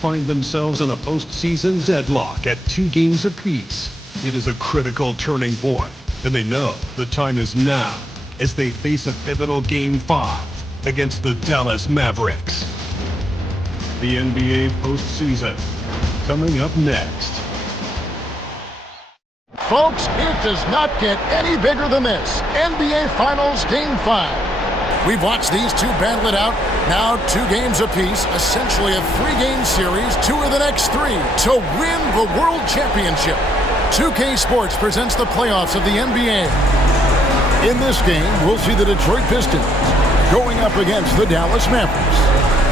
find themselves in a postseason deadlock at 2 games apiece. It is a critical turning point, and they know the time is now as they face a pivotal Game 5 against the Dallas Mavericks. The NBA postseason, coming up next. Folks, it does not get any bigger than this. NBA Finals Game 5. We've watched these two battle it out. Now 2 games apiece, essentially a 3-game series, 2 of the next 3 to win the World Championship. 2K Sports presents the playoffs of the NBA. In this game, we'll see the Detroit Pistons going up against the Dallas Mavericks.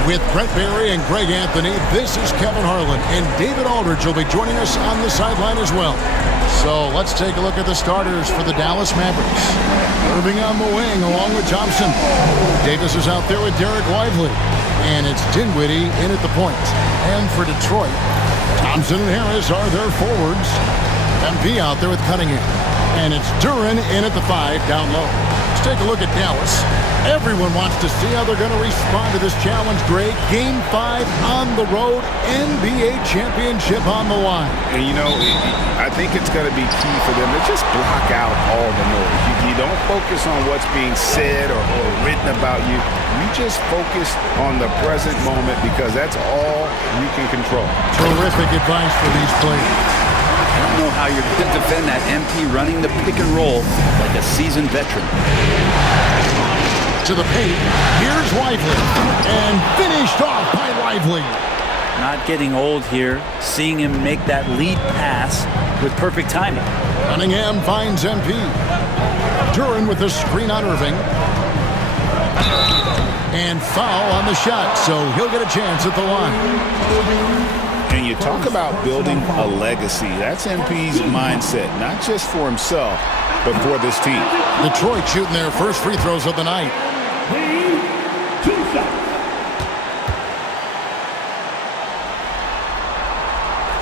With Brent Barry and Greg Anthony, this is Kevin Harlan, and David Aldridge will be joining us on the sideline as well. So let's take a look at the starters for the Dallas Mavericks. Irving on the wing along with Thompson. Davis is out there with Derek Lively. And it's Dinwiddie in at the point. And for Detroit, Thompson and Harris are their forwards. MP out there with Cunningham. And it's Duren in at the 5 down low. Let's take a look at Dallas. Everyone wants to see how they're going to respond to this challenge, Greg. Game 5 on the road, NBA championship on the line. And you know, I think it's going to be key for them to just block out all the noise. You don't focus on what's being said or written about you. You just focus on the present moment because that's all you can control. Terrific advice for these players. I don't know how you're going to defend that MP running the pick and roll like a seasoned veteran. To the paint, here's Lively, and finished off by Lively. Not getting old here, seeing him make that lead pass with perfect timing. Cunningham finds MP. Duren with a screen on Irving. And foul on the shot, so he'll get a chance at the line. And you talk about building a legacy. That's MP's mindset, not just for himself, but for this team. Detroit shooting their first free throws of the night.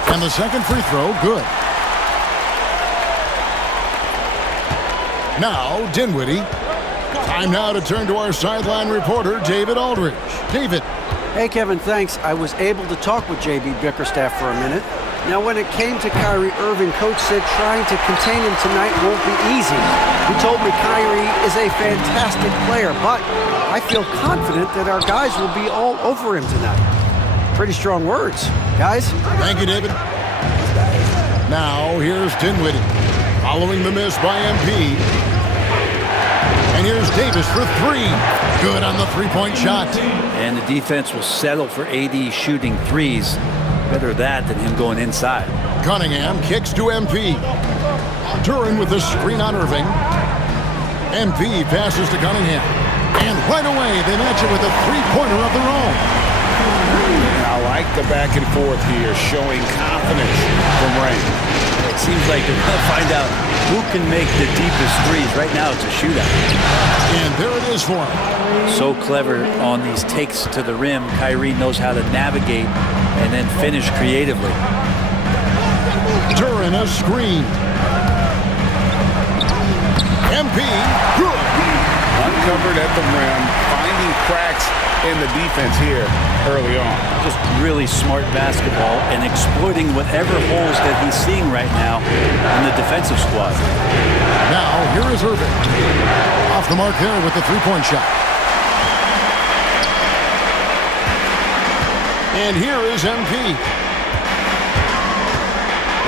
And the second free throw, good. Now, Dinwiddie. Time now to turn to our sideline reporter, David Aldridge. David. Hey, Kevin, thanks. I was able to talk with J.B. Bickerstaff for a minute. Now, when it came to Kyrie Irving, Coach said trying to contain him tonight won't be easy. He told me Kyrie is a fantastic player, but I feel confident that our guys will be all over him tonight. Pretty strong words, guys. Thank you, David. Now, here's Dinwiddie, following the miss by MP. And here's Davis for 3. Good on the three-point shot. And the defense will settle for AD shooting threes. Better that than him going inside. Cunningham kicks to MP. Duren with the screen on Irving. MP passes to Cunningham. And right away, they match it with a three-pointer of their own. I like the back and forth here, showing confidence from Ray. It seems like they're going to find out who can make the deepest threes. Right now, it's a shootout. And there it is for him. So clever on these takes to the rim. Kyrie knows how to navigate and then finish creatively. Duren a screen. MP, good. Uncovered at the rim, finding cracks in the defense here early on. Just really smart basketball and exploiting whatever holes that he's seeing right now in the defensive squad. Now, here is Irving. Off the mark there with the three-point shot. And here is MP.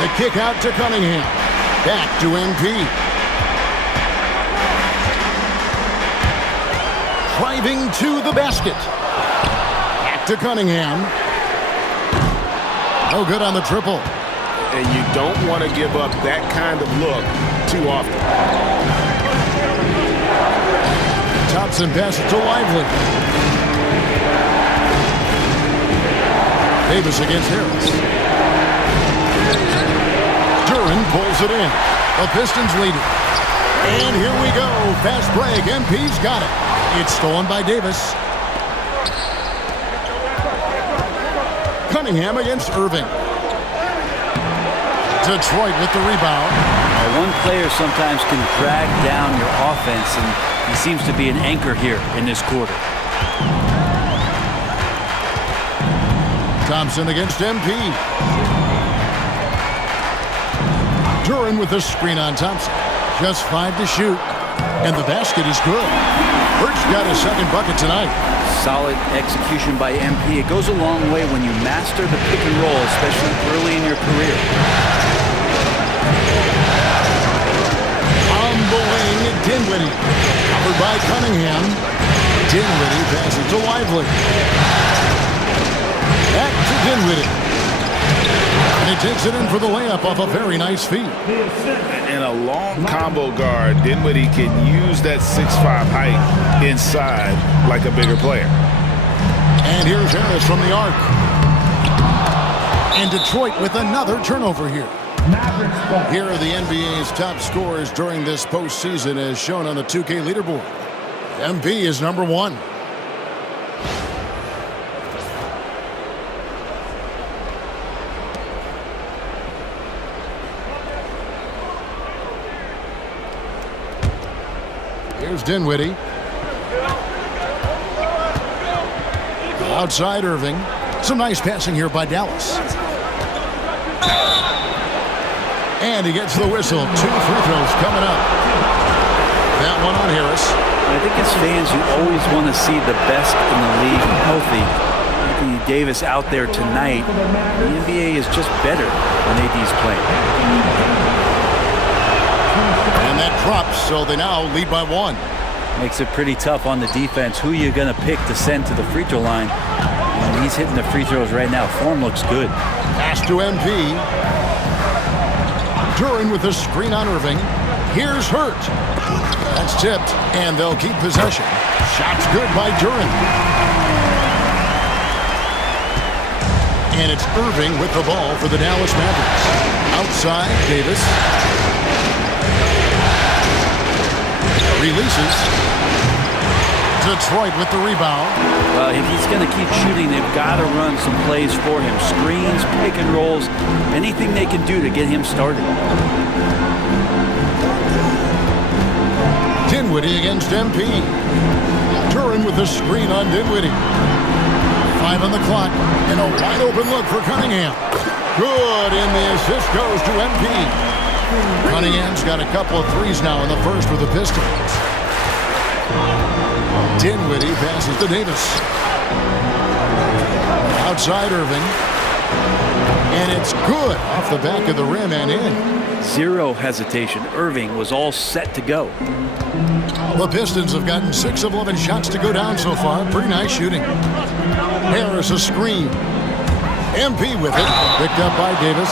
The kick out to Cunningham. Back to MP. Driving to the basket. Back to Cunningham. No good on the triple. And you don't want to give up that kind of look too often. Thompson passes to Lively. Davis against Harris. Duren pulls it in. The Pistons lead it. And here we go. Fast break. MP's got it. It's stolen by Davis. Cunningham against Irving. Detroit with the rebound. One player sometimes can drag down your offense, and he seems to be an anchor here in this quarter. Thompson against MP. Duran with the screen on Thompson. Just 5 to shoot. And the basket is good. Hurt's got his second bucket tonight. Solid execution by MP. It goes a long way when you master the pick and roll, especially early in your career. On the wing, Dinwiddie. Covered by Cunningham. Dinwiddie passes to Lively. Back to Dinwiddie. And he takes it in for the layup off a very nice feed. And a long combo guard, Dinwiddie can use that 6'5" height inside like a bigger player. And here's Harris from the arc. And Detroit with another turnover here. Here are the NBA's top scorers during this postseason as shown on the 2K leaderboard. MP is number 1. Here's Dinwiddie. Outside Irving. Some nice passing here by Dallas. And he gets the whistle. 2 free throws coming up. That one on Harris. I think as fans, you always want to see the best in the league healthy. Anthony Davis out there tonight. The NBA is just better when AD's playing. And that drops, so they now lead by 1. Makes it pretty tough on the defense. Who you're going to pick to send to the free throw line. And he's hitting the free throws right now. Form looks good. Pass to MP. Duran with the screen on Irving. Here's Hurt. That's tipped, and they'll keep possession. Shot's good by Duran. And it's Irving with the ball for the Dallas Mavericks. Outside, Davis. Releases. Detroit with the rebound. Well, if he's going to keep shooting, they've got to run some plays for him. Screens, pick and rolls, anything they can do to get him started. Dinwiddie against MP. Duran with the screen on Dinwiddie. 5 on the clock, and a wide open look for Cunningham. Good, and the assist goes to MP. Cunningham's got a couple of threes now in the first with the Pistons. Dinwiddie passes to Davis. Outside Irving. And it's good off the back of the rim and in. Zero hesitation. Irving was all set to go. The Pistons have gotten 6 of 11 shots to go down so far. Pretty nice shooting. Harris a screen. MP with it. Picked up by Davis.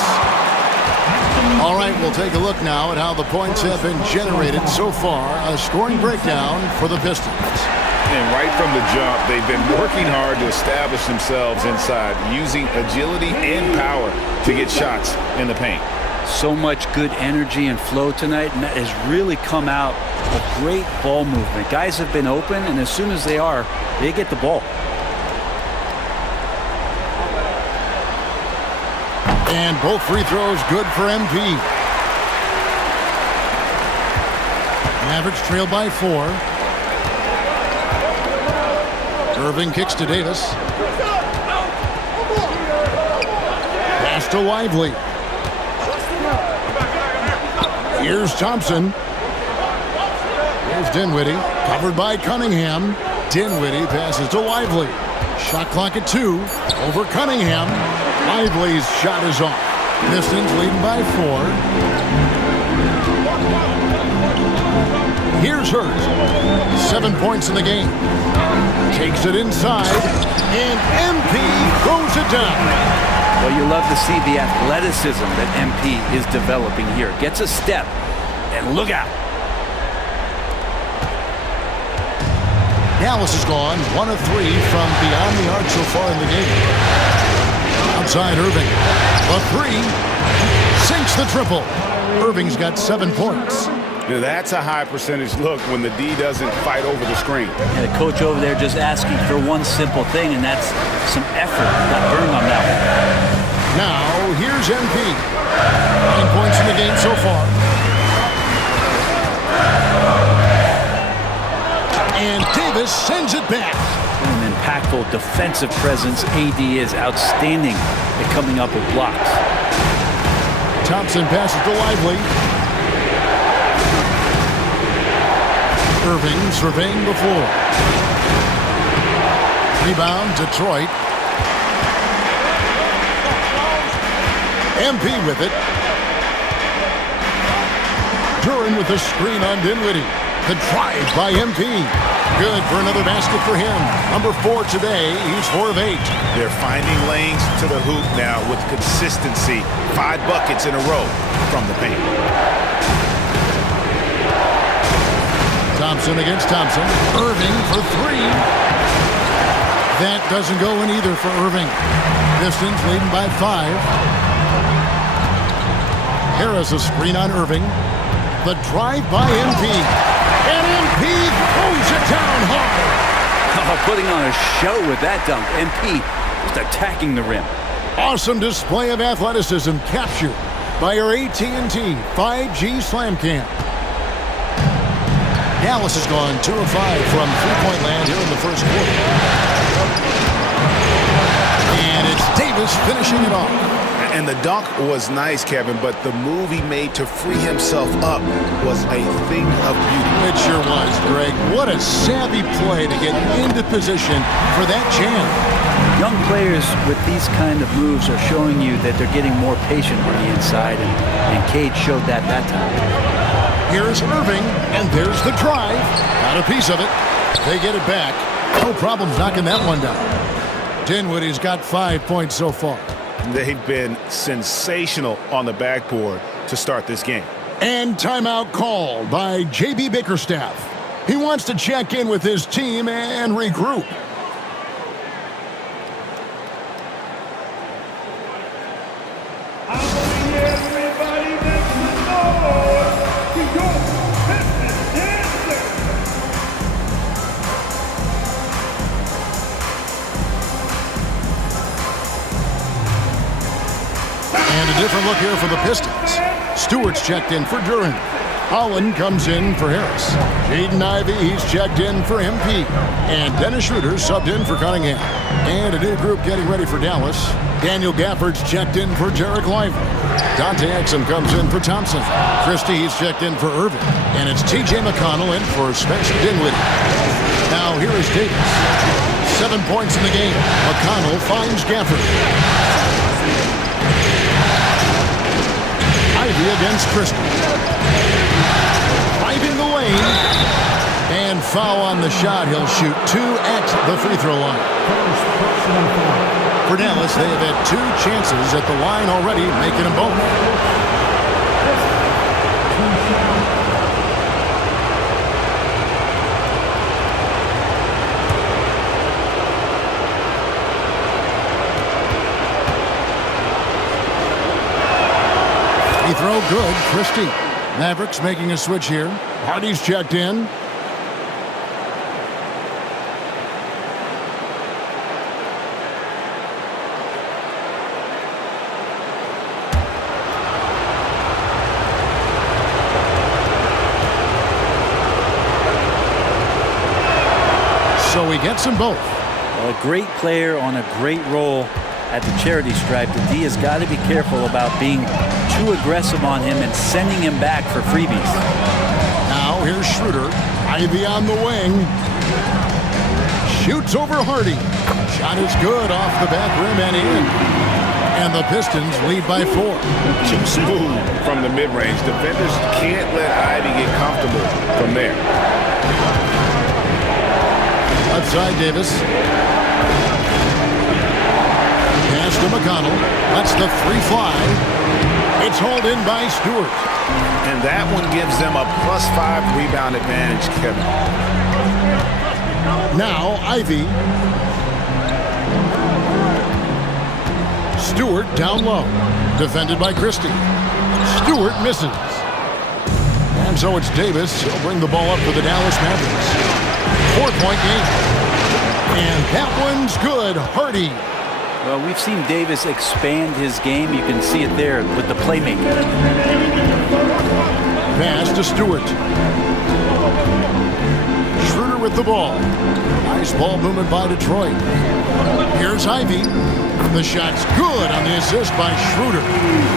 All right, we'll take a look now at how the points have been generated so far. A scoring breakdown for the Pistons. And right from the jump, they've been working hard to establish themselves inside, using agility and power to get shots in the paint. So much good energy and flow tonight, and that has really come out of great ball movement. Guys have been open, and as soon as they are, they get the ball. And both free throws good for MP. Mavericks trail by 4. Irving kicks to Davis. Pass to Lively. Here's Thompson. Here's Dinwiddie. Covered by Cunningham. Dinwiddie passes to Lively. Shot clock at 2. Over Cunningham. Lively's shot is off. Pistons leading by 4. Here's Hurt. 7 points in the game. Takes it inside. And MP throws it down. Well, you love to see the athleticism that MP is developing here. Gets a step, and look out. Dallas is gone 1 of 3 from beyond the arc so far in the game. Outside Irving. A 3. Sinks the triple. Irving's got 7 points. Now, that's a high percentage look when the D doesn't fight over the screen. And the coach over there just asking for one simple thing, and that's some effort. Got burned on that one. Now, here's MP. 9 points in the game so far. And Davis sends it back. An impactful physical defensive presence. AD is outstanding at coming up with blocks. Thompson passes to Lively. Irving surveying the floor. Rebound, Detroit. MP with it. Duran with the screen on Dinwiddie. The drive by MP. Good for another basket for him. Number 4 today. He's 4 of 8. They're finding lanes to the hoop now with consistency. 5 buckets in a row from the paint. Thompson against Thompson. Irving for 3. That doesn't go in either for Irving. Pistons leading by 5. Harris a screen on Irving. The drive by MP. And MP throws it down hard. Oh, putting on a show with that dunk. MP just attacking the rim. Awesome display of athleticism captured by our AT&T 5G Slam Cam. Dallas has gone 2 of 5 from three-point land here in the first quarter. And it's Davis finishing it off. And the dunk was nice, Kevin, but the move he made to free himself up was a thing of beauty. It sure was, Greg. What a savvy play to get into position for that jam. Young players with these kind of moves are showing you that they're getting more patient on the inside, and Cade showed that time. Here's Irving, and there's the drive. Got a piece of it. They get it back. No problems knocking that one down. Dinwiddie's got 5 points so far. They've been sensational on the backboard to start this game. And timeout called by J.B. Bickerstaff. He wants to check in with his team and regroup. And a different look here for the Pistons. Stewart's checked in for Duran. Holland comes in for Harris. Jaden Ivey, he's checked in for MP. And Dennis Schroeder subbed in for Cunningham. And a new group getting ready for Dallas. Daniel Gafford's checked in for Derek Lively. Dante Exum comes in for Thompson. Christie, he's checked in for Irving. And it's T.J. McConnell in for Spencer Dinwiddie. Now here is Davis. 7 points in the game. McConnell finds Gafford. Ivey against Christie. Driving the lane. And foul on the shot. He'll shoot 2 at the free throw line. For Dallas, they have had 2 chances at the line already, making them both. Free throw good, Christie. Mavericks making a switch here. Hardy's checked in. So he gets them both. A great player on a great role at the charity stripe. The D has got to be careful about being too aggressive on him and sending him back for freebies. Now here's Schroeder. Ivey on the wing. Shoots over Hardy. Shot is good off the back rim and in. And the Pistons lead by 4. Too smooth from the mid-range. Defenders can't let Ivey get comfortable from there. Left side, Davis. Pass to McConnell. That's the free fly. It's hauled in by Stewart. And that one gives them a +5 rebound advantage, Kevin. Now Ivey. Stewart down low. Defended by Christie. Stewart misses. And so it's Davis. He'll bring the ball up for the Dallas Mavericks. 4-point game. And that one's good. Hardy. Well, we've seen Davis expand his game. You can see it there with the playmaking. Pass to Stewart. Schroeder with the ball. Nice ball movement by Detroit. Here's Ivy. The shot's good on the assist by Schroeder.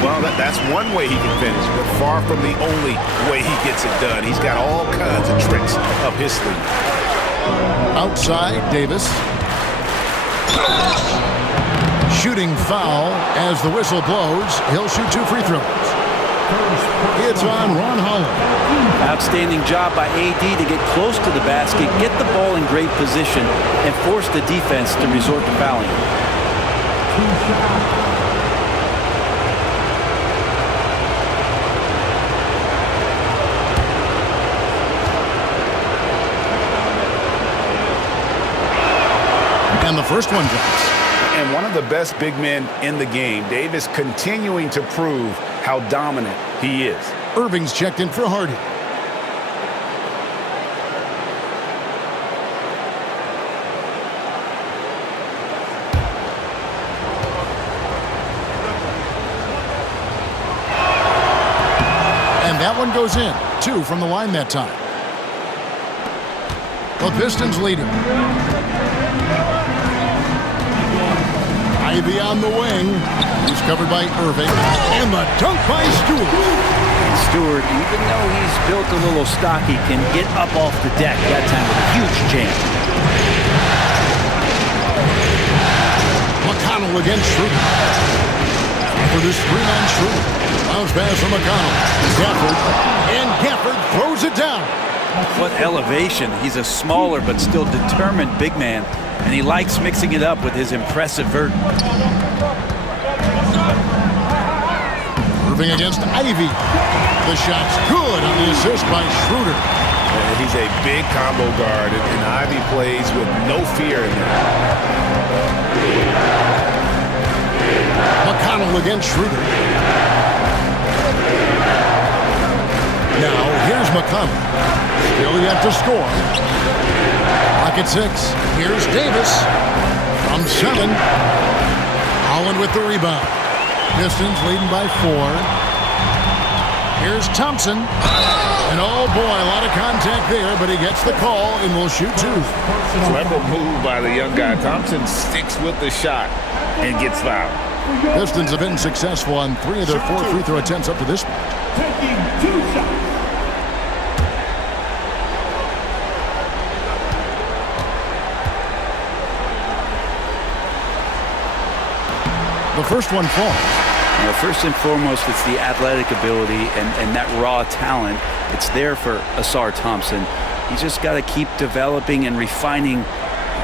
Well, that's one way he can finish, but far from the only way he gets it done. He's got all kinds of tricks up his sleeve. Outside, Davis. Shooting foul as the whistle blows. He'll shoot 2 free throws. It's on Ron Holland. Outstanding job by AD to get close to the basket, get the ball in great position, and force the defense to resort to fouling. And the first one drops. And one of the best big men in the game, Davis, continuing to prove how dominant he is. Irving's checked in for Hardy. And that one goes in. 2 from the line that time. The Pistons leading. Ivy on the wing. He's covered by Irving. And the dunk by Stewart. Stewart, even though he's built a little stocky, can get up off the deck that time with a huge jam. McConnell against Schroeder. For the screen on Schroeder. Bounce pass from McConnell. Gafford. And Gafford throws it down. What elevation. He's a smaller but still determined big man, and he likes mixing it up with his impressive vert. Irving against Ivy. The shot's good on the assist by Schroeder. He's a big combo guard, and Ivy plays with no fear in that. McConnell against Schroeder. Now, here's McConnell. Still yet to score. Clock at 6. Here's Davis. From 7. Holland with the rebound. Pistons leading by 4. Here's Thompson. And oh boy, a lot of contact there, but he gets the call and will shoot 2. Clever move by the young guy. Thompson sticks with the shot and gets fouled. Pistons have been successful on 3 of their 4 free throw attempts up to this point. Taking 2 shots. The first one falls. Now, first and foremost, it's the athletic ability and that raw talent. It's there for Asar Thompson. He's just got to keep developing and refining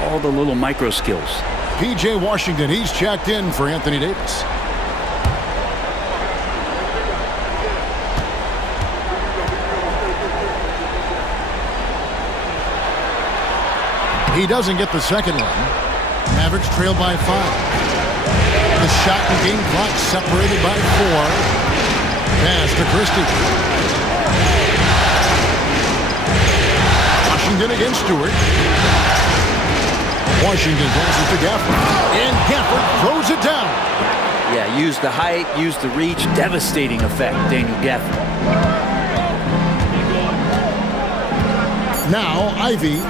all the little micro skills. P.J. Washington, he's checked in for Anthony Davis. He doesn't get the second one. Mavericks trail by 5. The shot and game clock separated by 4. Pass to Christie. Washington against Stewart. Washington passes to Gafford. And Gafford throws it down. Yeah, use the height, use the reach. Devastating effect, Daniel Gafford. Now Ivy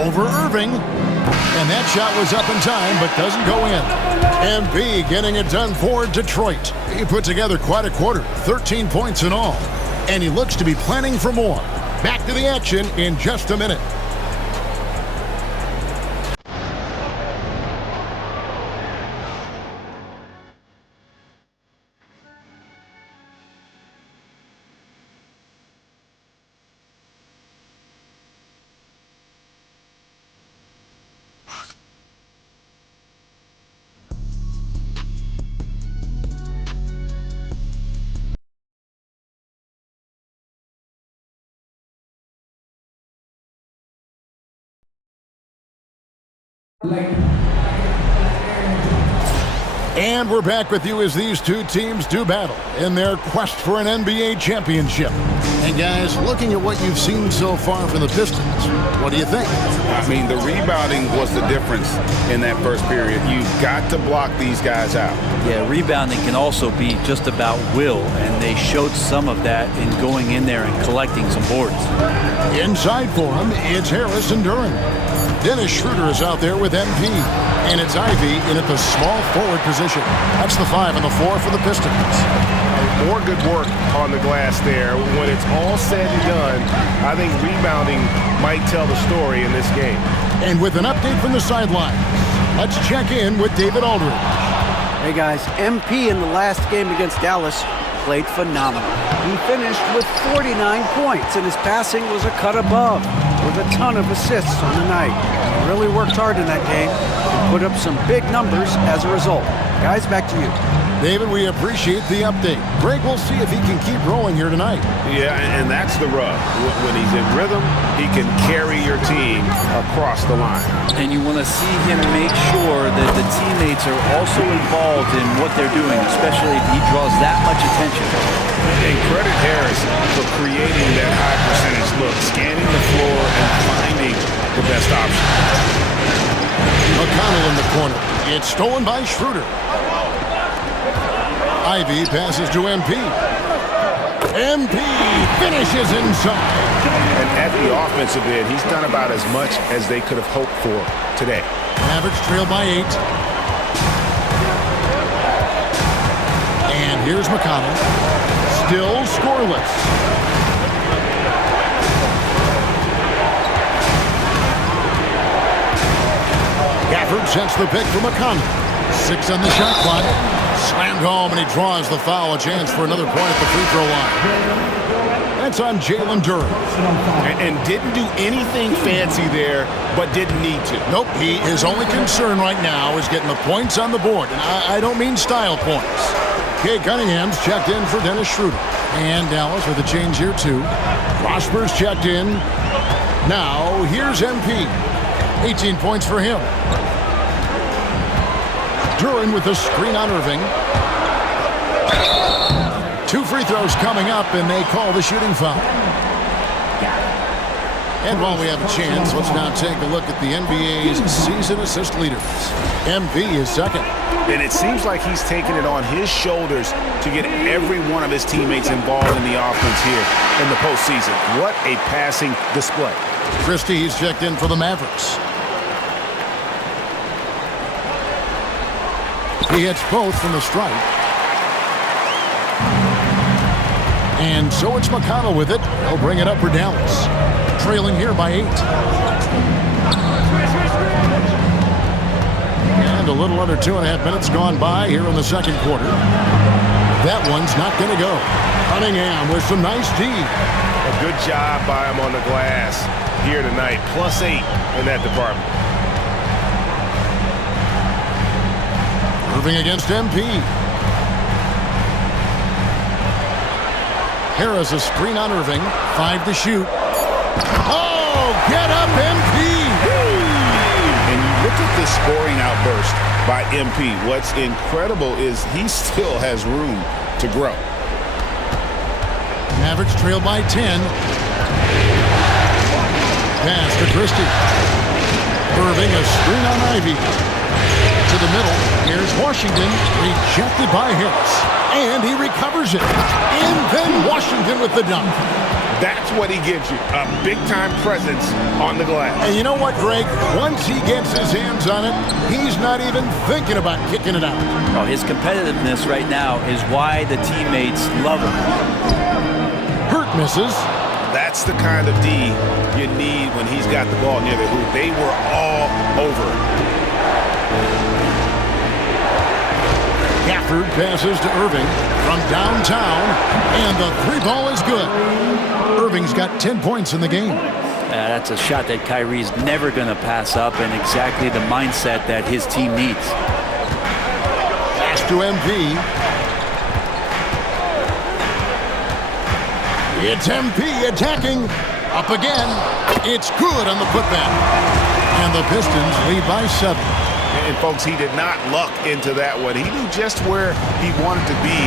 over Irving. And that shot was up in time, but doesn't go in. And B getting it done for Detroit. He put together quite a quarter, 13 points in all. And he looks to be planning for more. Back to the action in just a minute. And we're back with you as these two teams do battle in their quest for an NBA championship. And guys, looking at what you've seen so far from the Pistons, what do you think? I mean, the rebounding was the difference in that first period. You've got to block these guys out. Yeah, rebounding can also be just about will, and they showed some of that in going in there and collecting some boards. Inside for him, it's Harris and Duran. Dennis Schroeder is out there with MP. And it's Ivy in at the small forward position. That's the 5 and the 4 for the Pistons. More good work on the glass there. When it's all said and done, I think rebounding might tell the story in this game. And with an update from the sideline, let's check in with David Aldridge. Hey guys, MP in the last game against Dallas played phenomenal. He finished with 49 points, and his passing was a cut above, with a ton of assists on the night. He really worked hard in that game and put up some big numbers as a result. Guys, back to you. David, we appreciate the update. Greg, we'll see if he can keep rolling here tonight. Yeah, and that's the rub. When he's in rhythm, he can carry your team across the line. And you want to see him make sure that the teammates are also involved in what they're doing, especially if he draws that much attention. And credit Harris for creating that high percentage look, scanning the floor and finding the best option. McConnell in the corner. It's stolen by Schroeder. Ivy passes to MP. MP finishes inside. And at the offensive end, he's done about as much as they could have hoped for today. Mavericks trail by 8. And here's McConnell. Still scoreless. Gafford sets the pick for McConnell. 6 on the shot clock. Slammed home, and he draws the foul. A chance for another point at the free throw line. That's on Jalen Duran. And didn't do anything fancy there, but didn't need to. Nope, his only concern right now is getting the points on the board. And I don't mean style points. Kay Cunningham's checked in for Dennis Schroeder. And Dallas with a change here, too. Prosper's checked in. Now, here's MP. 18 points for him. Duran with a screen on Irving. 2 free throws coming up, and they call the shooting foul. And while we have a chance, let's now take a look at the NBA's season assist leaders. MP is second. And it seems like he's taking it on his shoulders to get every one of his teammates involved in the offense here in the postseason. What a passing display. Christie's checked in for the Mavericks. He hits both from the stripe. And so it's McConnell with it. He'll bring it up for Dallas. Trailing here by 8. And a little under 2.5 minutes gone by here in the second quarter. That one's not going to go. Cunningham with some nice D. A good job by him on the glass here tonight. +8 in that department. Irving against MP. Harris a screen on Irving. 5 to shoot. Oh, get up, MP! And you look at this scoring outburst by MP. What's incredible is he still has room to grow. Mavericks trail by 10. Pass to Christie. Irving a screen on Ivy. To the middle. Here's Washington. Rejected by Harris. And he recovers it. And then Washington with the dunk. That's what he gives you. A big-time presence on the glass. And you know what, Greg? Once he gets his hands on it, he's not even thinking about kicking it out. Oh, his competitiveness right now is why the teammates love him. Hurt misses. That's the kind of D you need when he's got the ball near the hoop. They were all over it. Gafford passes to Irving from downtown, and the 3-ball is good. Irving's got 10 points in the game. That's a shot that Kyrie's never going to pass up, and exactly the mindset that his team needs. Pass to MP. It's MP attacking. Up again. It's good on the putback. And the Pistons lead by 7. And folks, he did not luck into that one. He knew just where he wanted to be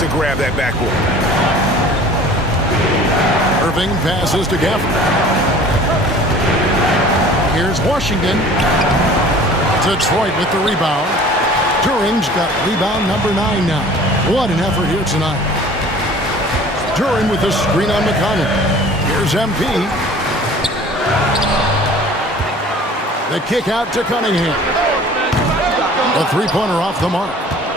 to grab that backboard. Irving passes to Gafford. Here's Washington. Detroit with the rebound. Duren's got rebound number 9 now. What an effort here tonight. Duren with the screen on McConnell. Here's MP. The kick out to Cunningham. A three-pointer off the mark.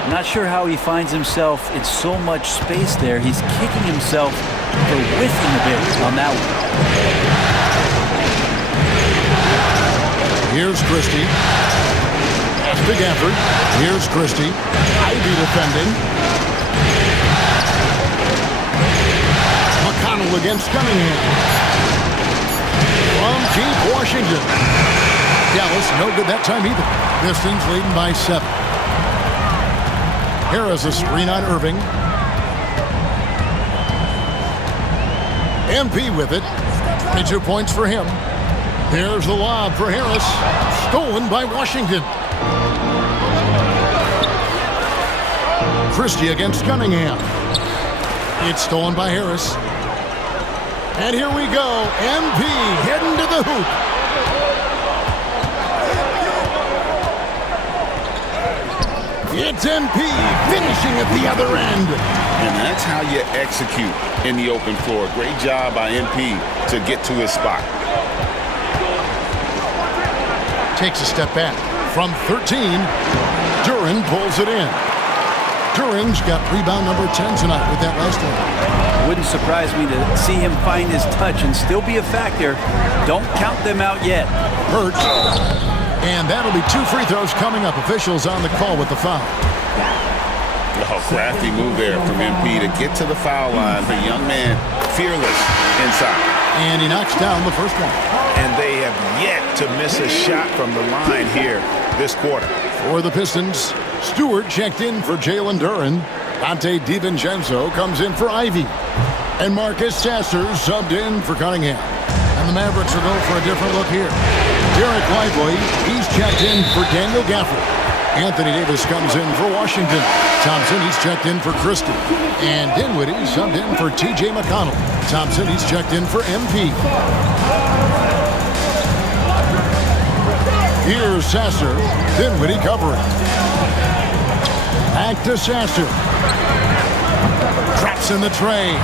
Not sure how he finds himself in so much space there. He's kicking himself for whiffing a bit on that one. Here's Christie. Pass to Gafford. Here's Christie. Ivy defending. McConnell against Cunningham. From deep Washington. Dallas no good that time either. Pistons leading by 7. Harris a screen on Irving. MP with it. 22 points for him. Here's the lob for Harris. Stolen by Washington. Christie against Cunningham. It's stolen by Harris. And here we go. MP heading to the hoop. It's MP finishing at the other end. And that's how you execute in the open floor. Great job by MP to get to his spot. Takes a step back. From 13, Duren pulls it in. Duren's got rebound number 10 tonight with that last one. Wouldn't surprise me to see him find his touch and still be a factor. Don't count them out yet. Hurt. And that'll be 2 free throws coming up. Officials on the call with the foul. Oh, crafty move there from MP to get to the foul line. The young man, fearless inside. And he knocks down the first one. And they have yet to miss a shot from the line here this quarter. For the Pistons, Stewart checked in for Jalen Duren. Dante DiVincenzo comes in for Ivy. And Marcus Sasser subbed in for Cunningham. And the Mavericks will go for a different look here. Derek Lively, he's checked in for Daniel Gafford. Anthony Davis comes in for Washington. Thompson, he's checked in for Christie. And Dinwiddie subbed in for T.J. McConnell. Thompson, he's checked in for MP. Here's Sasser. Dinwiddie covering. Back to Sasser. Traps in the tray.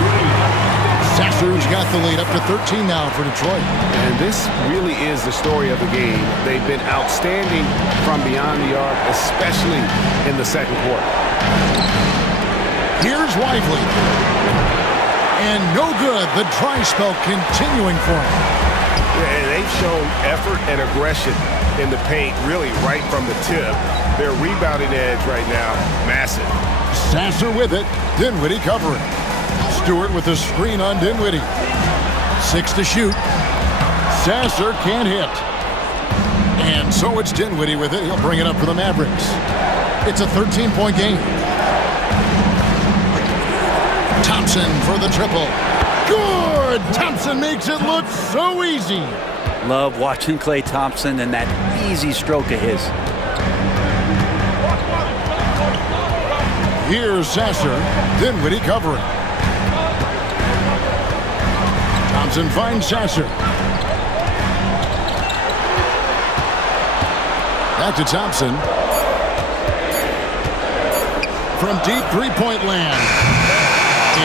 Sasser's got the lead up to 13 now for Detroit. And this really is the story of the game. They've been outstanding from beyond the arc, especially in the second quarter. Here's Lively. And no good. The dry spell continuing for him. Yeah, and they've shown effort and aggression in the paint, really right from the tip. Their rebounding edge right now, massive. Sasser with it. Dinwiddie covering. Stewart with the screen on Dinwiddie. 6 to shoot. Sasser can't hit. And so it's Dinwiddie with it. He'll bring it up for the Mavericks. It's a 13-point game. Thompson for the triple. Good! Thompson makes it look so easy. Love watching Klay Thompson and that easy stroke of his. Here's Sasser. Dinwiddie covering. Thompson finds Sasser. Back to Thompson. From deep three-point land.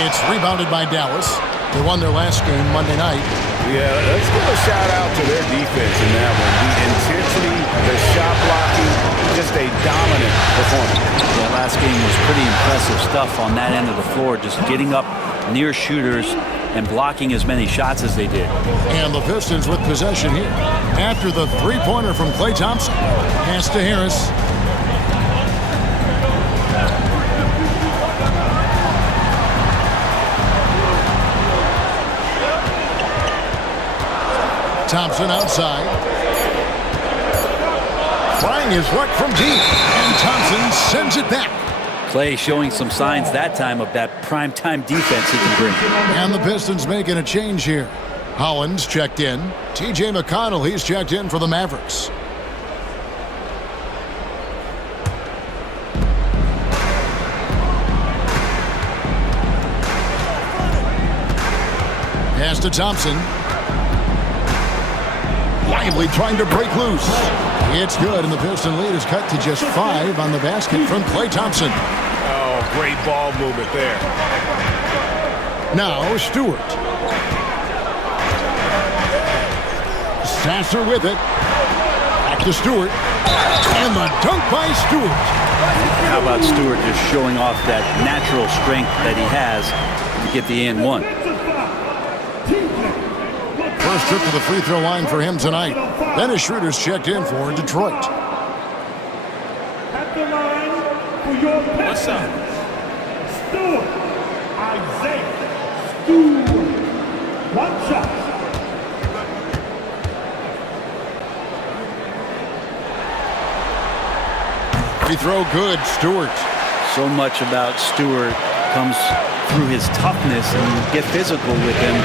It's rebounded by Dallas. They won their last game Monday night. Yeah, let's give a shout out to their defense in that one. The intensity, the shot blocking, just a dominant performance. Yeah, last game was pretty impressive stuff on that end of the floor, just getting up near shooters and blocking as many shots as they did. And the Pistons with possession here. After the three-pointer from Klay Thompson. Pass to Harris. Thompson outside. Trying his luck from deep. And Thompson sends it back. Klay showing some signs that time of that primetime defense he can bring. And the Pistons making a change here. Hollins checked in. T.J. McConnell, he's checked in for the Mavericks. Pass to Thompson. Lively trying to break loose. It's good, and the Piston lead is cut to just 5 on the basket from Klay Thompson. Oh, great ball movement there. Now Stewart. Sasser with it. Back to Stewart. And the dunk by Stewart. How about Stewart just showing off that natural strength that he has to get the and one? First trip to the free throw line for him tonight. Dennis Schroeder's checked in for Detroit. At the line for your What's up? Stewart. Isaiah Stewart. One shot. Free throw good, Stewart. So much about Stewart comes through his toughness, and you get physical with him.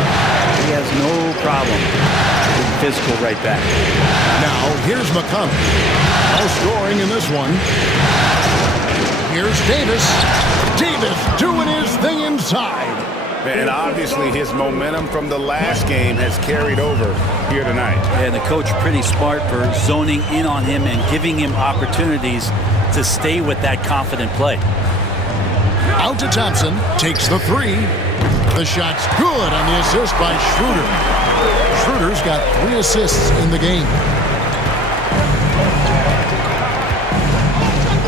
He has no problem getting physical right back. Now, here's McConnell. No scoring in this one. Here's Davis. Davis doing his thing inside. And obviously his momentum from the last game has carried over here tonight. And the coach pretty smart for zoning in on him and giving him opportunities to stay with that confident play. Out to Thompson. Takes the 3. The shot's good on the assist by Schroeder. Schroeder's got 3 assists in the game.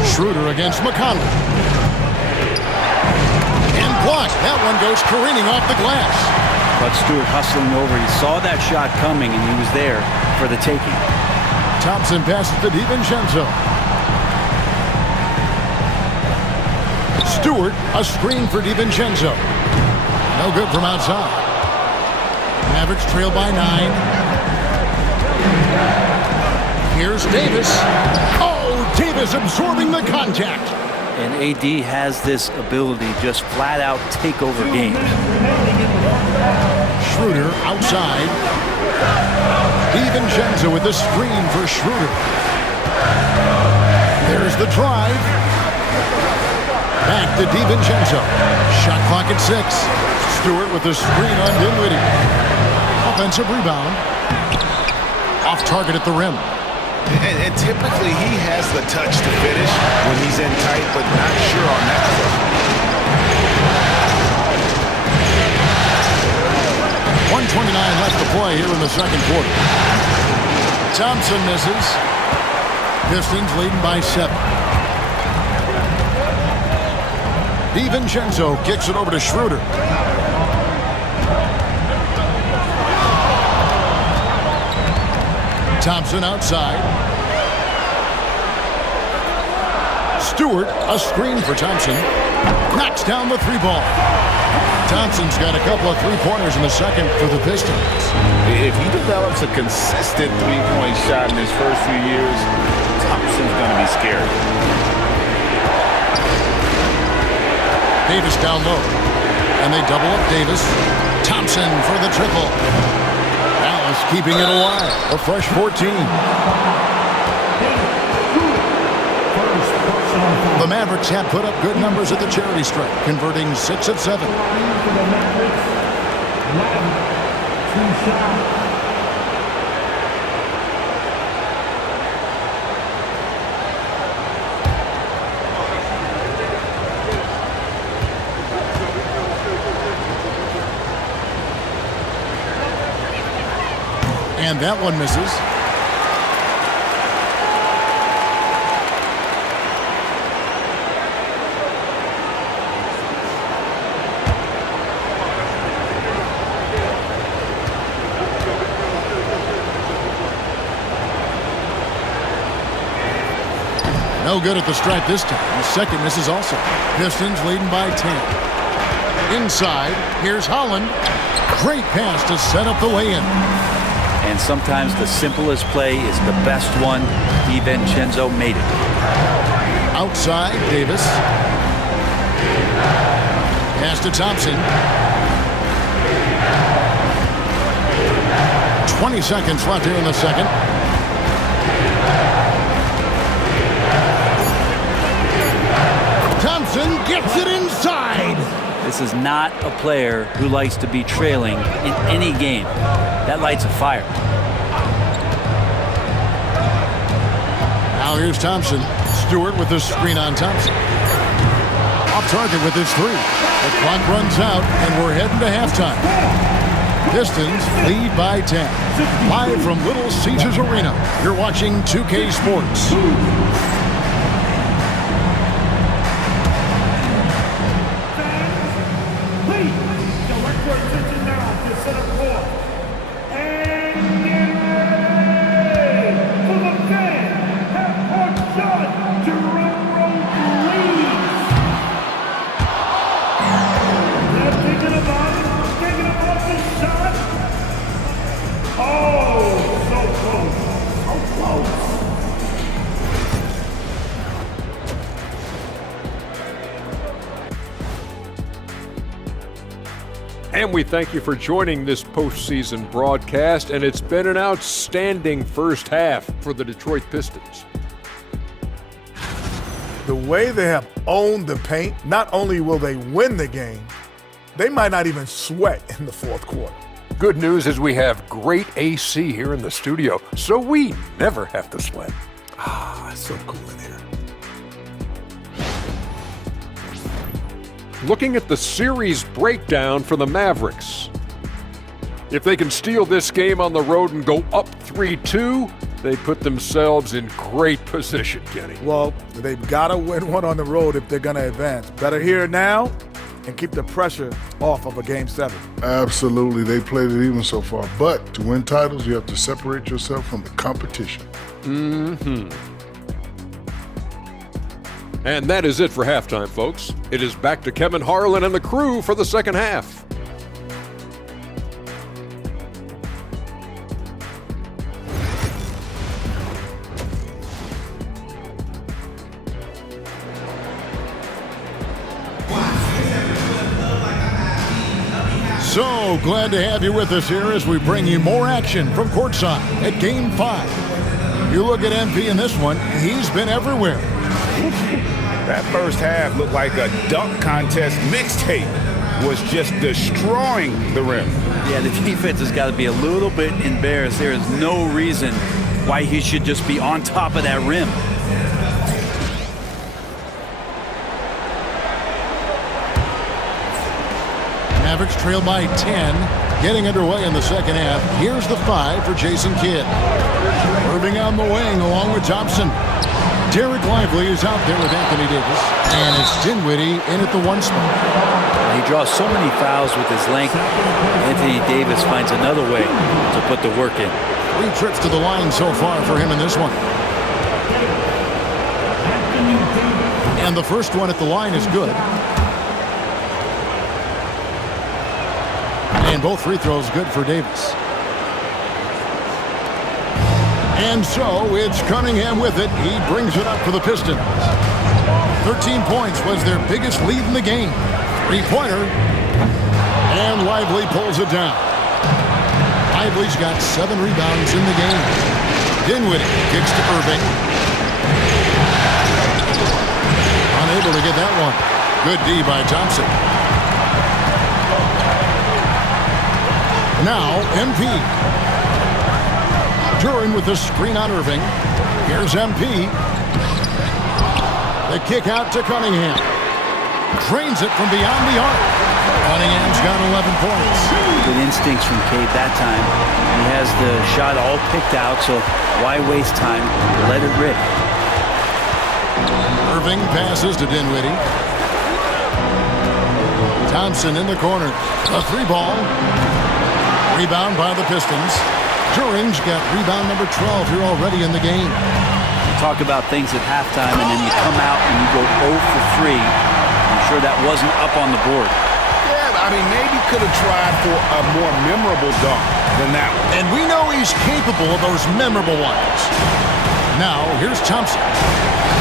Schroeder against McConnell. And blocked. That one goes careening off the glass. But Stewart hustling over. He saw that shot coming, and he was there for the taking. Thompson passes to DiVincenzo. Stewart, a screen for DiVincenzo. No good from outside. Mavericks trail by 9. Here's Davis. Oh, Davis absorbing the contact. And AD has this ability just flat out take over games. Schroeder outside. DiVincenzo with the screen for Schroeder. There's the drive. Back to DiVincenzo. Shot clock at 6. Stewart with the screen on Dinwiddie. Offensive rebound. Off target at the rim. And typically he has the touch to finish when he's in tight, but not sure on that one. 1:29 left to play here in the second quarter. Thompson misses. Pistons leading by 7. DiVincenzo kicks it over to Schroeder. Thompson outside. Stewart, a screen for Thompson. Knocks down the 3-ball. Thompson's got a couple of 3-pointers in the second for the Pistons. If he develops a consistent 3-point shot in his first few years, Thompson's going to be scared. Davis down low. And they double up Davis. Thompson for the triple. Dallas keeping it alive. A fresh 14. The Mavericks have put up good numbers at the charity stripe, converting 6 of 7. And that one misses. No good at the stripe this time. The second misses also. Pistons leading by 10. Inside, here's Holland. Great pass to set up the lay-in. And sometimes the simplest play is the best one. DiVincenzo made it. Outside, Davis. Pass to Thompson. 20 seconds left here in the second. Thompson gets it inside. This is not a player who likes to be trailing in any game. That lights a fire. Now here's Thompson. Stewart with the screen on Thompson. Off target with his three. The clock runs out, and we're heading to halftime. Pistons lead by 10. Live from Little Caesars Arena, you're watching 2K Sports. Please, direct your attention now to center court. And get ready for the fan half-court shot. Drum roll, please. They're thinking about the shot. Oh, so close, so close. And we thank you for joining this postseason broadcast, and it's been an outstanding first half for the Detroit Pistons. The way they have owned the paint, not only will they win the game, they might not even sweat in the fourth quarter. Good news is we have great AC here in the studio, so we never have to sweat. Ah, it's so cool in here. Looking at the series breakdown for the Mavericks. If they can steal this game on the road and go up 3-2, they put themselves in great position, Kenny. Well, they've got to win one on the road if they're going to advance. Better here now and keep the pressure off of a Game 7. Absolutely. They played it even so far. But to win titles, you have to separate yourself from the competition. Mm-hmm. And that is it for halftime, folks. It is back to Kevin Harlan and the crew for the second half. So glad to have you with us here as we bring you more action from courtside at Game 5. You look at MP in this one, he's been everywhere. That first half looked like a dunk contest mixtape. Was just destroying the rim. Yeah, the defense has got to be a little bit embarrassed. There is no reason why he should just be on top of that rim. Mavericks trail by 10, getting underway in the second half. Here's the 5 for Jason Kidd. Irving on the wing along with Thompson. Derek Lively is out there with Anthony Davis, and it's Dinwiddie in at the 1 spot. He draws so many fouls with his length. Anthony Davis finds another way to put the work in. 3 trips to the line so far for him in this one. And the first one at the line is good. And both free throws good for Davis. And so it's Cunningham with it. He brings it up for the Pistons. 13 points was their biggest lead in the game. 3-pointer. And Lively pulls it down. Lively's got 7 rebounds in the game. Dinwiddie kicks to Irving. Unable to get that one. Good D by Thompson. Now MP. Duran with the screen on Irving. Here's MP. The kick out to Cunningham. Drains it from beyond the arc. Cunningham's got 11 points. Good instincts from Cade that time. He has the shot all picked out, so why waste time? Let it rip. Irving passes to Dinwiddie. Thompson in the corner. A 3-ball. Rebound by the Pistons. Duran's got rebound number 12 here already in the game. Talk about things at halftime, and then you come out and you go 0 for 3. I'm sure that wasn't up on the board. Yeah, I mean, maybe could have tried for a more memorable dunk than that one. And we know he's capable of those memorable ones. Now, here's Thompson.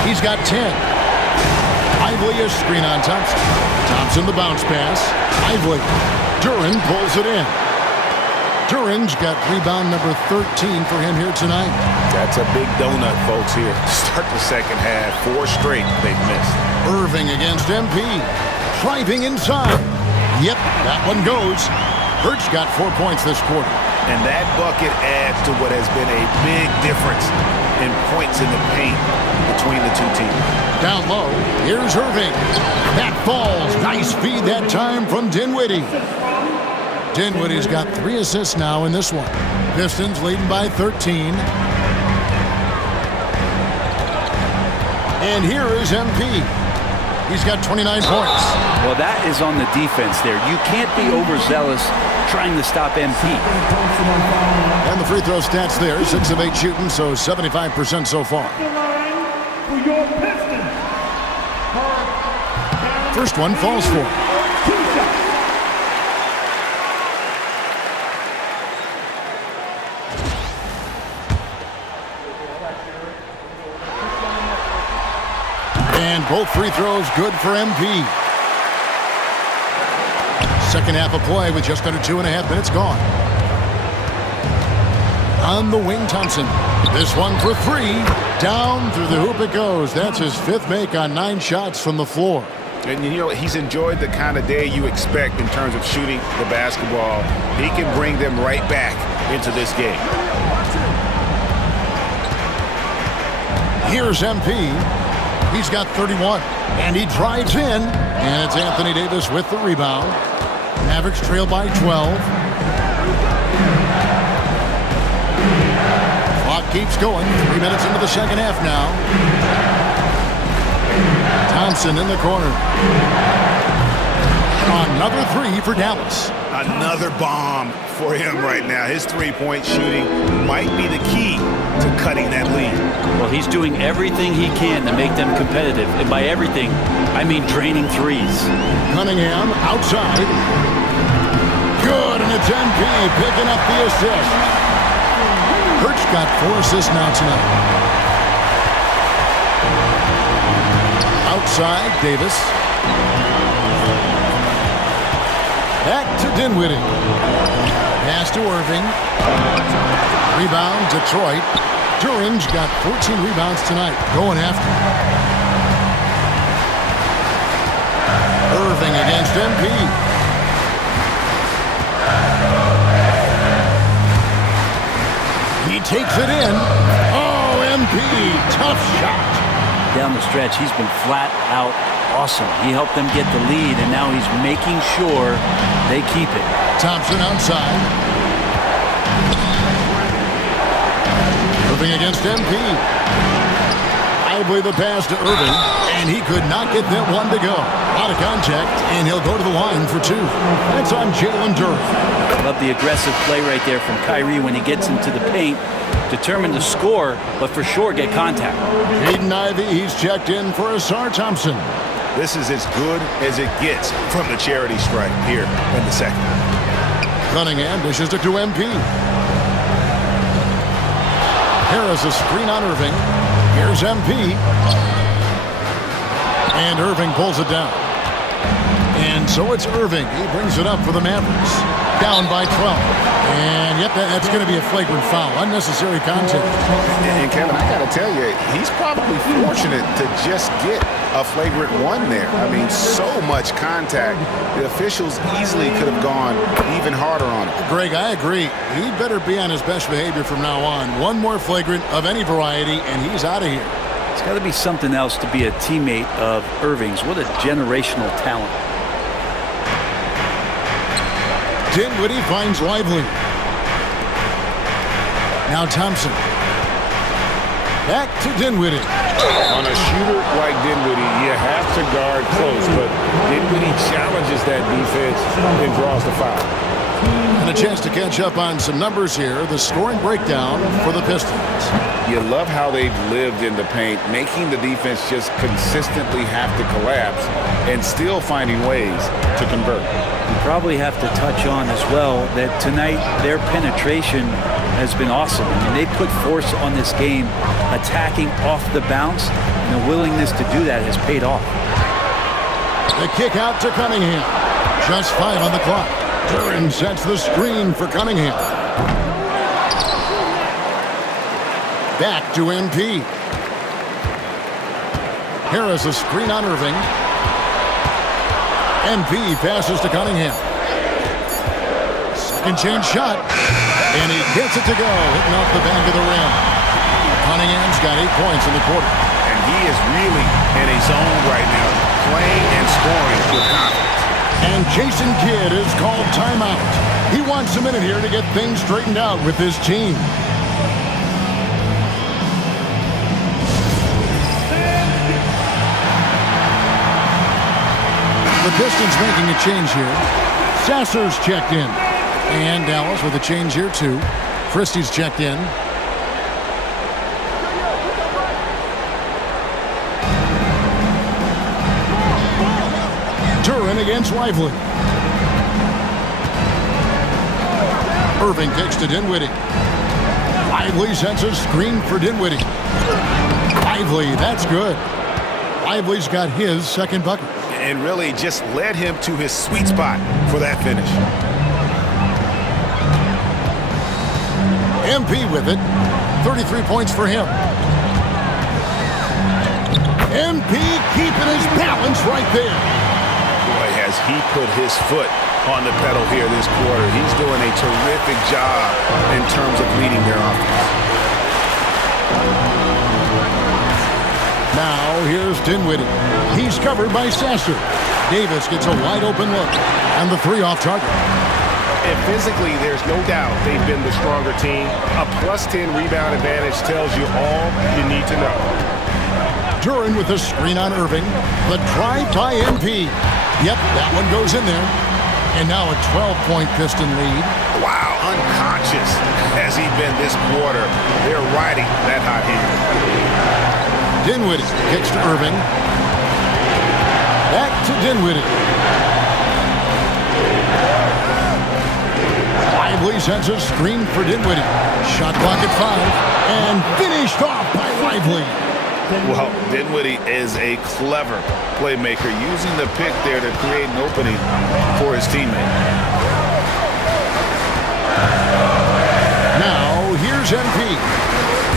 He's got 10. Lively a screen on Thompson. Thompson the bounce pass. Lively. Duran pulls it in. Duran's got rebound number 13 for him here tonight. That's a big donut, folks, here. Start the second half. 4 straight they've missed. Irving against MP. Driving inside. Yep, that one goes. Hurts got 4 points this quarter. And that bucket adds to what has been a big difference in points in the paint between the two teams. Down low, here's Irving. That falls. Nice feed that time from Dinwiddie. Dinwiddie's got 3 assists now in this one. Pistons leading by 13. And here is MP. He's got 29 points. Well, that is on the defense there. You can't be overzealous trying to stop MP. And the free throw stats there, 6 of 8 shooting, so 75% so far. First one falls for. And both free throws good for MP. Second half of play with just under 2.5 minutes gone. On the wing, Thompson. This one for 3. Down through the hoop it goes. That's his 5th make on 9 shots from the floor. And you know, he's enjoyed the kind of day you expect in terms of shooting the basketball. He can bring them right back into this game. Here's MP. He's got 31. And he drives in. And it's Anthony Davis with the rebound. Mavericks trail by 12. Clock keeps going. 3 minutes into the second half now. Thompson in the corner. Another 3 for Dallas. Another bomb for him right now. His three-point shooting might be the key to cutting that lead. Well, he's doing everything he can to make them competitive. And by everything, I mean draining threes. Cunningham outside. Good, and it's MP picking up the assist. Hurts got 4 assists now tonight. Outside, Davis. Back to Dinwiddie. Pass to Irving. Rebound, Detroit. Duran's got 14 rebounds tonight. Going after. Irving against MP. He takes it in. Oh, MP. Tough shot. Down the stretch, he's been flat out awesome. He helped them get the lead, and now he's making sure they keep it. Thompson outside. Irving against MP. I believe the pass to Irving, and he could not get that one to go. Out of contact, and he'll go to the line for 2. That's on Jalen Duren. Love the aggressive play right there from Kyrie when he gets into the paint. Determined to score, but for sure get contact. Jaden Ivey, he's checked in for Asar Thompson. This is as good as it gets from the charity stripe here in the second. Cunningham dishes it to MP. Harris a screen on Irving. Here's MP. And Irving pulls it down. And so it's Irving. He brings it up for the Mavericks. Down by 12. And yep, that's going to be a flagrant foul. Unnecessary contact. And Kevin, I got to tell you, he's probably fortunate to just get a flagrant 1 there. I mean, so much contact. The officials easily could have gone even harder on him. Greg, I agree. He'd better be on his best behavior from now on. One more flagrant of any variety, and he's out of here. It's got to be something else to be a teammate of Irving's. What a generational talent. Dinwiddie finds Lively. Now Thompson. Back to Dinwiddie. On a shooter like Dinwiddie, you have to guard close, but Dinwiddie challenges that defense and draws the foul. And a chance to catch up on some numbers here. The scoring breakdown for the Pistons. You love how they've lived in the paint, making the defense just consistently have to collapse and still finding ways to convert. You probably have to touch on as well that tonight their penetration has been awesome. I mean, they put force on this game, attacking off the bounce, and the willingness to do that has paid off. The kick out to Cunningham. Just 5 on the clock. Duren sets the screen for Cunningham. Back to MP. Harris a screen on Irving. MP passes to Cunningham. Second chance shot. And he gets it to go, hitting off the back of the rim. Cunningham's got 8 points in the quarter. And he is really in a zone right now, playing and scoring with confidence. And Jason Kidd is called timeout. He wants a minute here to get things straightened out with his team. The Pistons making a change here. Sasser's checked in. And Dallas with a change here too. Christie's checked in. Duren against Lively. Irving kicks to Dinwiddie. Lively sends a screen for Dinwiddie. Lively, that's good. Lively's got his second bucket. And really just led him to his sweet spot for that finish. MP with it. 33 points for him. MP keeping his balance right there. Boy, has he put his foot on the pedal here this quarter. He's doing a terrific job in terms of leading their offense. Now, here's Dinwiddie. He's covered by Sasser. Davis gets a wide-open look. And the three off target. And physically, there's no doubt they've been the stronger team. A +10 rebound advantage tells you all you need to know. Duren with a screen on Irving. The drive by MP. Yep, that one goes in there. And now a 12-point Piston lead. Wow, unconscious has he been this quarter. They're riding that hot hand. Dinwiddie kicks to Irving. Back to Dinwiddie. Lively sends a screen for Dinwiddie. Shot clock at 5. And finished off by Lively. Well, Dinwiddie is a clever playmaker, using the pick there to create an opening for his teammate. Now, here's MP.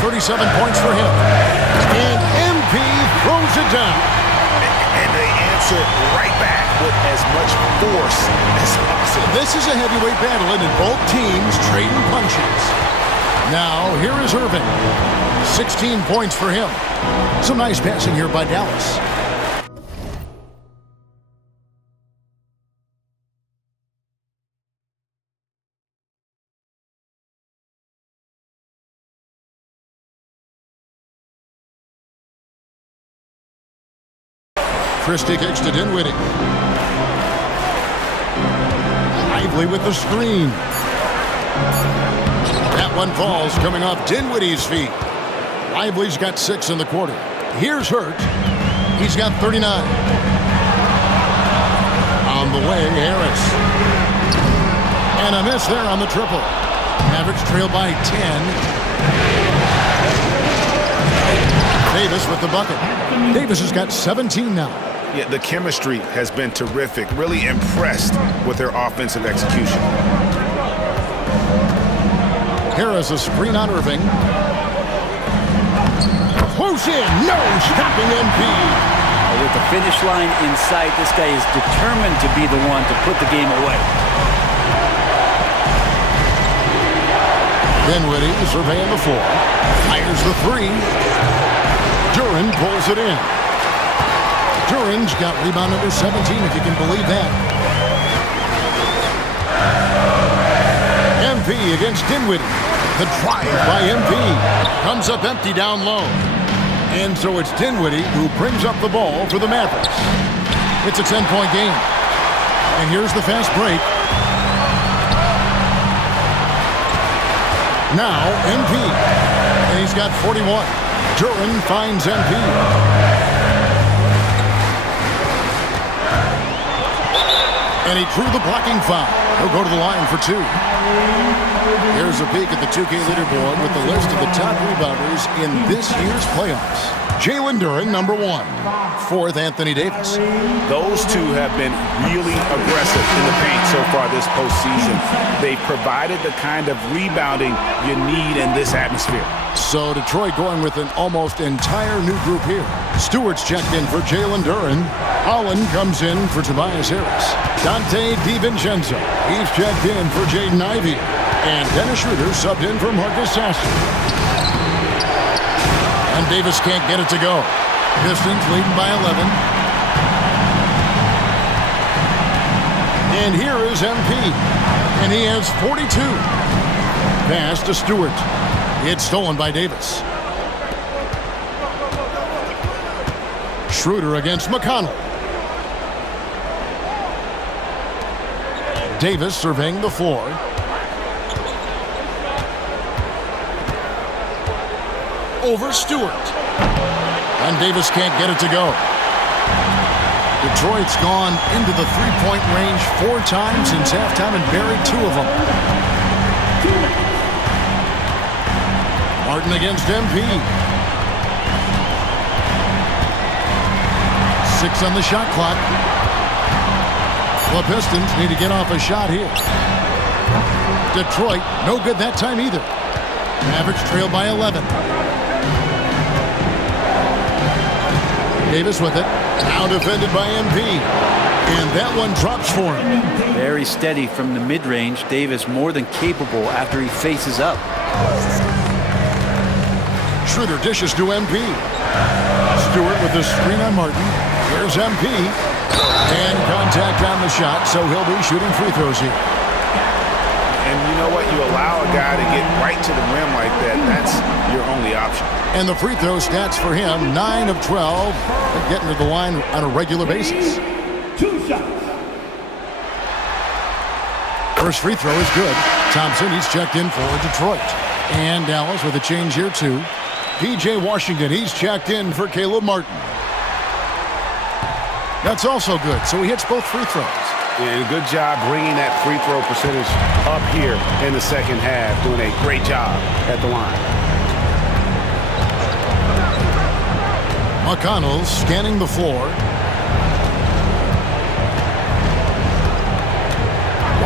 37 points for him. And MP throws it down. And they answer right back with as much force as possible. This is a heavyweight battle, and both teams trading punches. Now, here is Irving. 16 points for him. Some nice passing here by Dallas. Christie kicks to Dinwiddie. Lively with the screen. That one falls, coming off Dinwiddie's feet. Lively's got 6 in the quarter. Here's Hurt. He's got 39. On the way, Harris. And a miss there on the triple. Mavericks trail by 10. Davis with the bucket. Davis has got 17 now. Yeah, the chemistry has been terrific. Really impressed with their offensive execution. Harris a screen on Irving. Close in, no stopping MP. With the finish line in sight, this guy is determined to be the one to put the game away. Dinwiddie surveying the floor. Fires the 3. Duren pulls it in. Duren's got rebound number 17, if you can believe that. MP against Dinwiddie. The drive by MP. Comes up empty down low. And so it's Dinwiddie who brings up the ball for the Mavericks. It's a 10-point game. And here's the fast break. Now MP. And he's got 41. Duren finds MP. And he drew the blocking foul. He'll go to the line for 2. Here's a peek at the 2K leaderboard with the list of the top rebounders in this year's playoffs. Jalen Duren, number 1. Fourth, Anthony Davis. Those two have been really aggressive in the paint so far this postseason. They've provided the kind of rebounding you need in this atmosphere. So Detroit going with an almost entire new group here. Stewart's checked in for Jalen Duren. Holland comes in for Tobias Harris. Dante DiVincenzo, he's checked in for Jaden Ivey. And Dennis Schroeder subbed in for Marcus Sasser. And Davis can't get it to go. Pistons leading by 11. And here is MP. And he has 42. Pass to Stewart. It's stolen by Davis. Schroeder against McConnell. Davis surveying the floor. Over Stewart. And Davis can't get it to go. Detroit's gone into the three-point range 4 times since halftime and buried 2 of them. Martin against MP. 6 on the shot clock. The Pistons need to get off a shot here. Detroit, no good that time either. Mavericks trail by 11. Davis with it. Now defended by MP. And that one drops for him. Very steady from the mid-range. Davis more than capable after he faces up. Schroeder dishes to MP. Stewart with the screen on Martin. Here's MP. And contact on the shot, so he'll be shooting free throws here. And you know what? You allow a guy to get right to the rim like that. That's your only option. And the free throw stats for him, 9 of 12. Getting to the line on a regular basis. 2 shots. First free throw is good. Thompson, he's checked in for Detroit. And Dallas with a change here too. P.J. Washington, he's checked in for Caleb Martin. That's also good, so he hits both free throws. And good job bringing that free throw percentage up here in the second half. Doing a great job at the line. McConnell scanning the floor.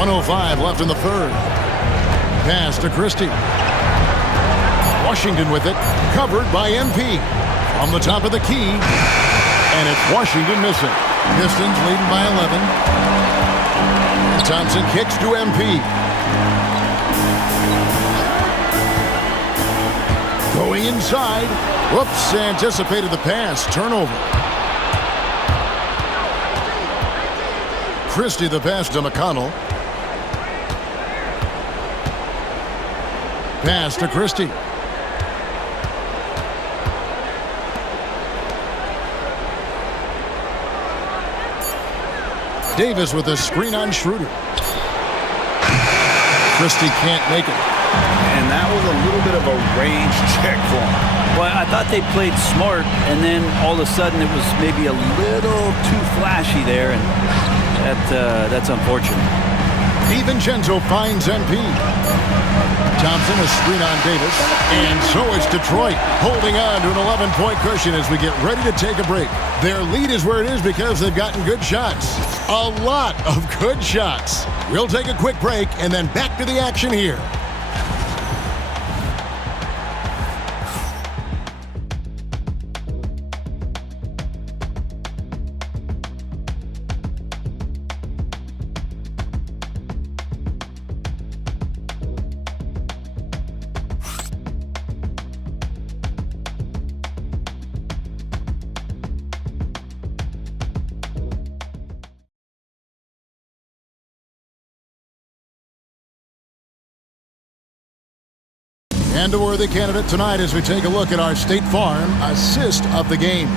1:05 left in the third. Pass to Christie. Washington with it. Covered by MP. From the top of the key. And it's Washington missing. Pistons leading by 11. Thompson kicks to MP. Going inside. Whoops, anticipated the pass. Turnover. Christie the pass to McConnell. Pass to Christie. Davis with a screen on Schroeder. Christie can't make it. And that was a little bit of a range check for him. Well, I thought they played smart, and then all of a sudden it was maybe a little too flashy there, and that's unfortunate. DiVincenzo finds MP. Thompson a screen on Davis. And so it's Detroit holding on to an 11-point cushion as we get ready to take a break. Their lead is where it is because they've gotten good shots. A lot of good shots. We'll take a quick break and then back to the action here. And a worthy candidate tonight as we take a look at our State Farm assist of the game.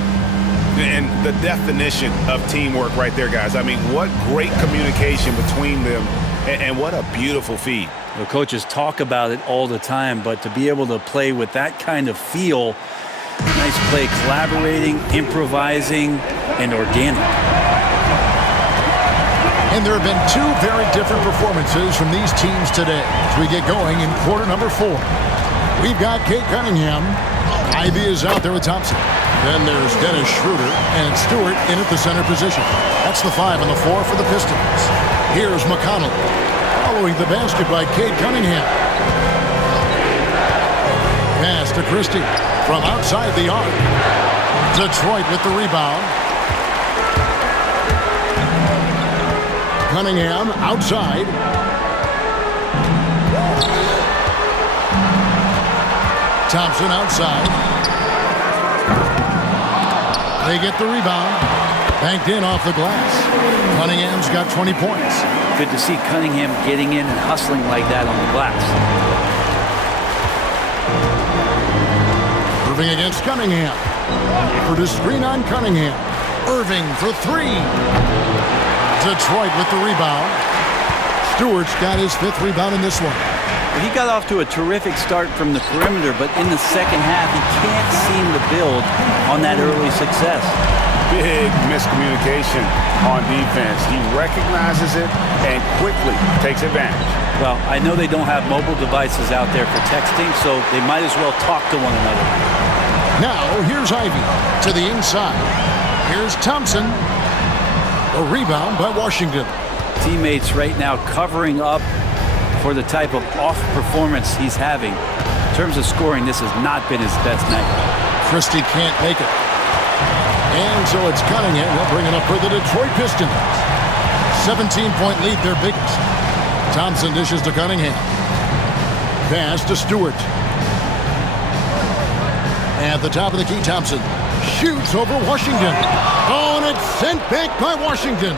And the definition of teamwork right there, guys. I mean, what great communication between them, and what a beautiful feed. The coaches talk about it all the time, but to be able to play with that kind of feel, nice play, collaborating, improvising, and organic. And there have been 2 very different performances from these teams today as we get going in quarter number 4. We've got Kate Cunningham. Ivy is out there with Thompson. Then there's Dennis Schroeder and Stewart in at the center position. That's the 5 and the 4 for the Pistons. Here's McConnell. Following the basket by Cade Cunningham. Pass to Christie from outside the arc. Detroit with the rebound. Cunningham outside. Thompson outside. They get the rebound. Banked in off the glass. Cunningham's got 20 points. Good to see Cunningham getting in and hustling like that on the glass. Irving against Cunningham. For the screen on Cunningham. Irving for 3. Detroit with the rebound. Stewart's got his 5th rebound in this one. He got off to a terrific start from the perimeter, but in the second half, he can't seem to build on that early success. Big miscommunication on defense. He recognizes it and quickly takes advantage. Well, I know they don't have mobile devices out there for texting, so they might as well talk to one another. Now, here's Ivy to the inside. Here's Thompson. A rebound by Washington. Teammates right now covering up for the type of off performance he's having. In terms of scoring, this has not been his best night. Christie can't make it. And so it's Cunningham. He'll bring it up for the Detroit Pistons. 17-point lead, their biggest. Thompson dishes to Cunningham. Pass to Stewart. At the top of the key, Thompson shoots over Washington. Oh, and it's sent back by Washington.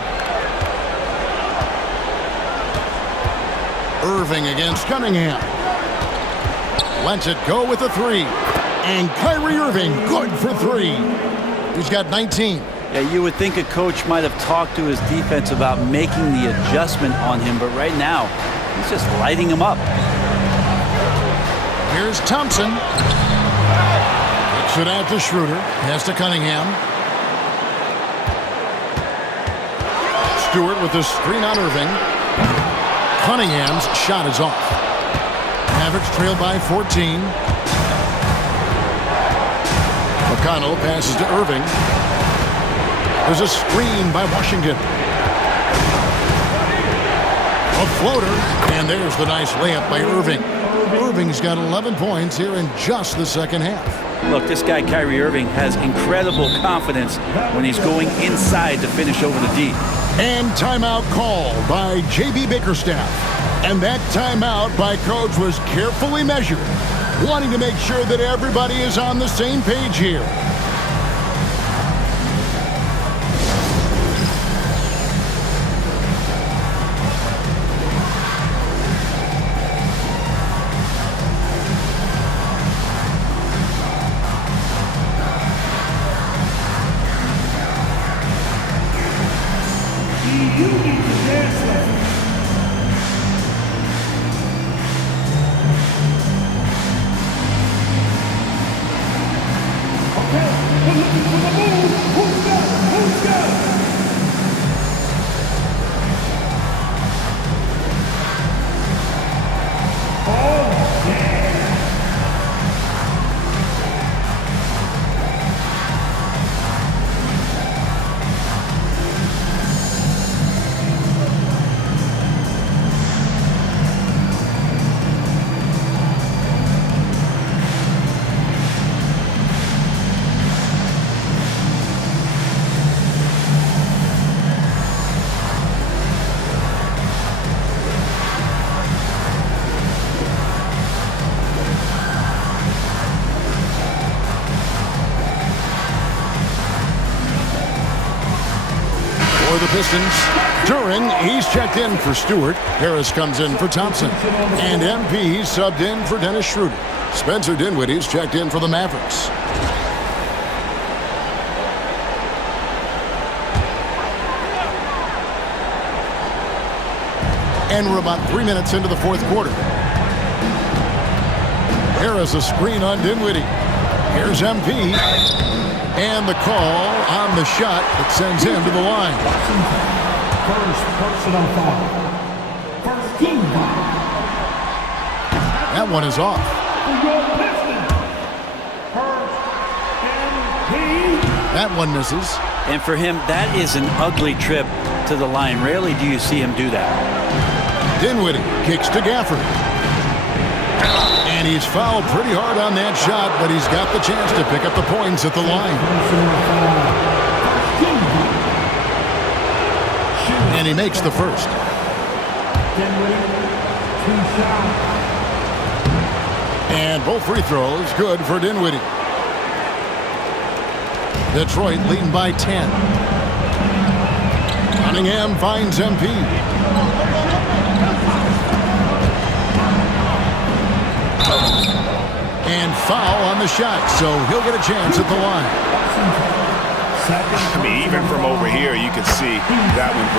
Irving against Cunningham. Lets it go with a 3. And Kyrie Irving, good for 3. He's got 19. Yeah, you would think a coach might have talked to his defense about making the adjustment on him, but right now, he's just lighting him up. Here's Thompson. Kicks it out to Schroeder. Pass to Cunningham. Stewart with the screen on Irving. Cunningham's shot is off. Mavericks trail by 14. McConnell passes to Irving. There's a screen by Washington. A floater, and there's the nice layup by Irving. Irving's got 11 points here in just the second half. Look, this guy, Kyrie Irving, has incredible confidence when he's going inside to finish over the D. And timeout call by J.B. Bickerstaff. And that timeout by Coach was carefully measured, wanting to make sure that everybody is on the same page here. For the Pistons, Duren, he's checked in for Stewart. Harris comes in for Thompson. And MP subbed in for Dennis Schroeder. Spencer Dinwiddie's checked in for the Mavericks. And we're about 3 minutes into the fourth quarter. Harris a screen on Dinwiddie. Here's MP. And the call on the shot that sends him to the line. First personal foul. First team foul. That one is off. For your Pistons, first MP. That one misses. And for him, that is an ugly trip to the line. Rarely do you see him do that. Dinwiddie kicks to Gafford. And he's fouled pretty hard on that shot, but he's got the chance to pick up the points at the line. And he makes the first. And both free throws good for Dinwiddie. Detroit leading by 10. Cunningham finds MP. And foul on the shot, so he'll get a chance at the line. I mean, even from over here, you can see that one pretty